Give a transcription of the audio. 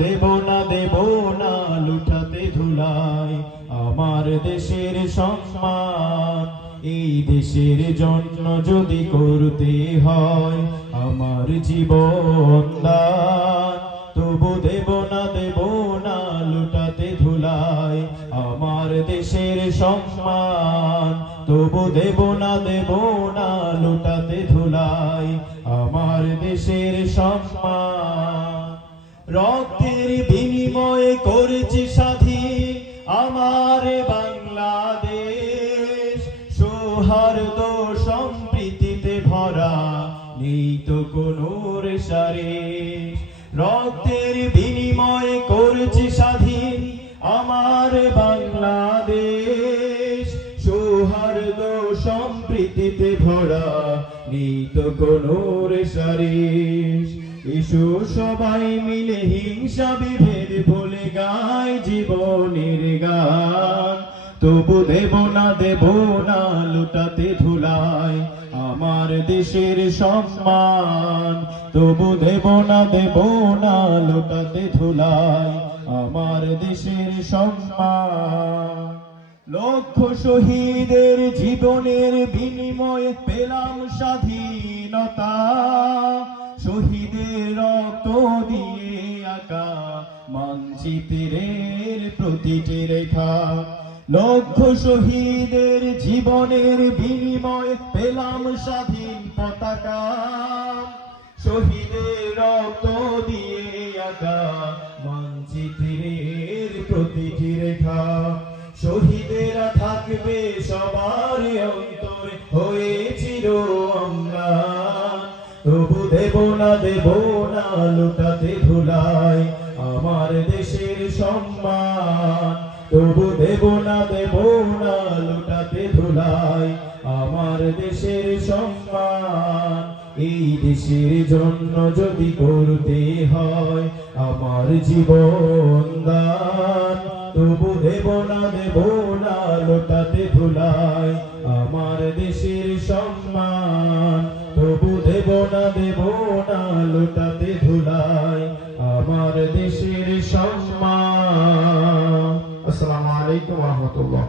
দেব না লুটাতে ধুলাই আমার দেশের সম্মান। এই দেশের জন্য যদি করতে হয় আমার জীবন দান, তবু দেব না লুটাতে ধুলাই আমার দেশের সম্মান। তবু দেব না লুটাতে ধুলাই আমার দেশের সম্মান। রক্তের বিনিময়ে করেছি স্বাধীন আমার বাংলাদেশ, সৌহার্দ্য সম্প্রীতিতে ভরা নেই তো কোনো রেশারেশ। রক্তের বিনিময়ে করেছি স্বাধীন আমার বাংলাদেশ, সৌহার্দ্য সম্প্রীতিতে ভরা নেই তো কোনো রেশারেশ। এসো সবাই মিলে হিংসা বিভেদ ভুলে গাই জীবনের গান, তবু দেব না লুটাতে ধুলাই আমার দেশের সম্মান। তবু দেব না লুটাতে ধুলাই আমার দেশের সম্মান। লক্ষ শহীদের জীবনের বিনিময়ে পেলাম স্বাধীনতা, শহীদের রক্ত দিয়ে আঁকা মানচিত্রের প্রতিটি রেখা। লক্ষ শহীদের জীবনের বিনিময়ে পেলাম স্বাধীন পতাকা, শহীদের রক্ত দিয়ে আঁকা মানচিত্রের প্রতিটি রেখা। শহীদেরা থাকবে সবার অন্তরে হয়ে চির অম্লান, তবু দেব না লুটাতে ধুলাই আমার দেশের সম্মান। তবু দেব না লুটাতে ধুলাই আমার দেশের সম্মান। এই দেশের জন্য যদি করতে হয় আমার জীবন দান, তবু দেব না লুটাতে ধুলাই আমার দেশের সম্মান। তবু দেব না লুটাতে ধুলাই আমার দেশের সম্মান। আসসালামু আলাইকুম ওয়া রাহমাতুল্লাহ।